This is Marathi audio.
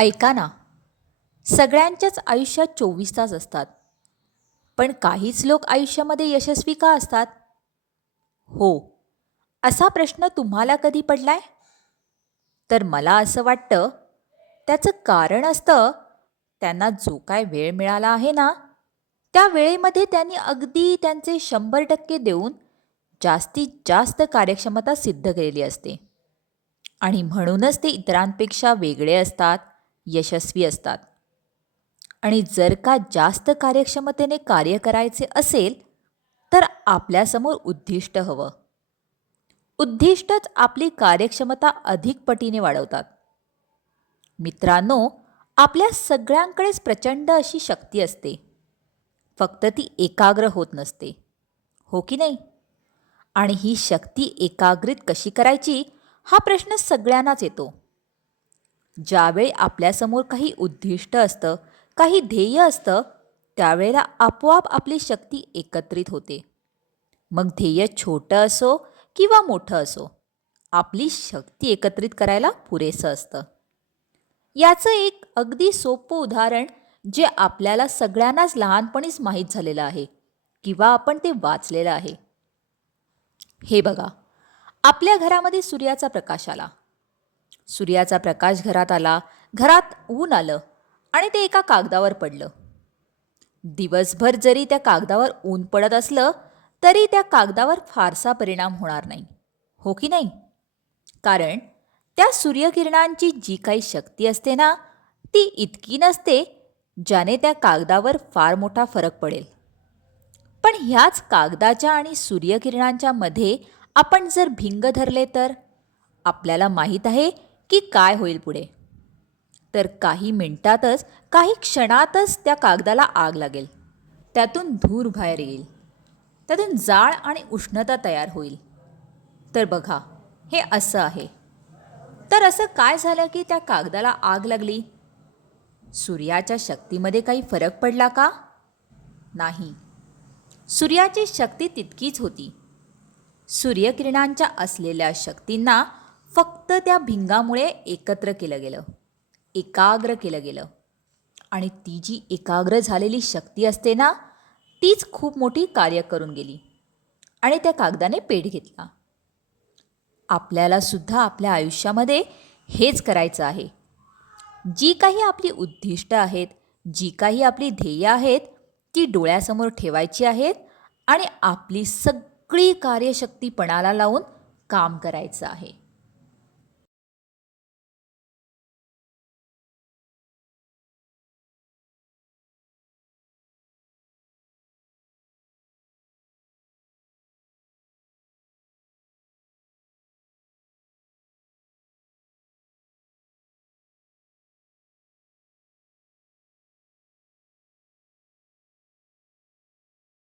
ऐका ना. सगळ्यांच्याच आयुष्यात चोवीस तास असतात. पण काहीच लोक आयुष्यामध्ये यशस्वी का असतात? हो. असा प्रश्न तुम्हाला कधी पडलाय? तर मला असं वाटतं त्याचं कारण असतं त्यांना जो काय वेळ मिळाला आहे ना त्या वेळेमध्ये त्यांनी अगदी त्यांचे शंभर टक्के देऊन जास्तीत जास्त कार्यक्षमता सिद्ध केलेली असते. आणि म्हणूनच ते इतरांपेक्षा वेगळे असतात. यशस्वी असतात. आणि जर का जास्त कार्यक्षमतेने कार्य करायचे असेल तर आपल्यासमोर उद्दिष्ट हवं. उद्दिष्टच आपली कार्यक्षमता अधिक पटीने वाढवतात. मित्रांनो आपल्या सगळ्यांकडेच प्रचंड अशी शक्ती असते. फक्त ती एकाग्र होत नसते. हो की नाही? आणि ही शक्ती एकाग्रित कशी करायची हा प्रश्न सगळ्यांनाच येतो. ज्यावेळी आपल्यासमोर काही उद्दिष्ट असतं काही ध्येय असतं त्यावेळेला आपोआप आपली शक्ती एकत्रित होते. मग ध्येय छोटं असो किंवा मोठं असो आपली शक्ती एकत्रित करायला पुरेसं असतं. याचं एक अगदी सोपं उदाहरण जे आपल्याला सगळ्यांनाच लहानपणीच माहीत झालेलं आहे किंवा आपण ते वाचलेलं आहे. हे बघा आपल्या घरामध्ये सूर्याचा प्रकाश आला. सूर्याचा प्रकाश घरात आला घरात ऊन आलं आणि ते एका कागदावर पडलं. दिवसभर जरी त्या कागदावर ऊन पडत असलं तरी त्या कागदावर फारसा परिणाम होणार नाही. हो की नाही? कारण त्या सूर्यकिरणांची जी काही शक्ती असते ना ती इतकी नसते ज्याने त्या कागदावर फार मोठा फरक पडेल. पण ह्याच कागदाच्या आणि सूर्यकिरणांच्या मध्ये आपण जर भिंग धरले तर? आपल्याला माहीत आहे की काय होईल पुढे? तर काही मिनिटातच काही क्षणातच त्या कागदाला आग लागेल. त्यातून धूर बाहेर येईल. त्यातून जाळ आणि उष्णता तयार होईल. तर बघा हे असं आहे. तर असं काय झालं की त्या कागदाला आग लागली? सूर्याच्या शक्तीमध्ये काही फरक पडला का? नाही. सूर्याची शक्ती तितकीच होती. सूर्यकिरणांच्या असलेल्या शक्तींना फक्त त्या भिंगामुळे एकत्र केलं गेलं एकाग्र केलं गेलं. आणि ती जी एकाग्र झालेली शक्ती असते ना तीच खूप मोठी कार्य करून गेली. आणि त्या कागदाने पेट घेतला. आपल्याला सुद्धा आपल्या आयुष्यामध्ये हेच करायचं आहे. जी काही आपली उद्दिष्ट आहेत जी काही आपली ध्येय आहेत ती डोळ्यासमोर ठेवायची आहेत आणि आपली सगळी कार्यशक्ती पणाला लावून काम करायचं आहे.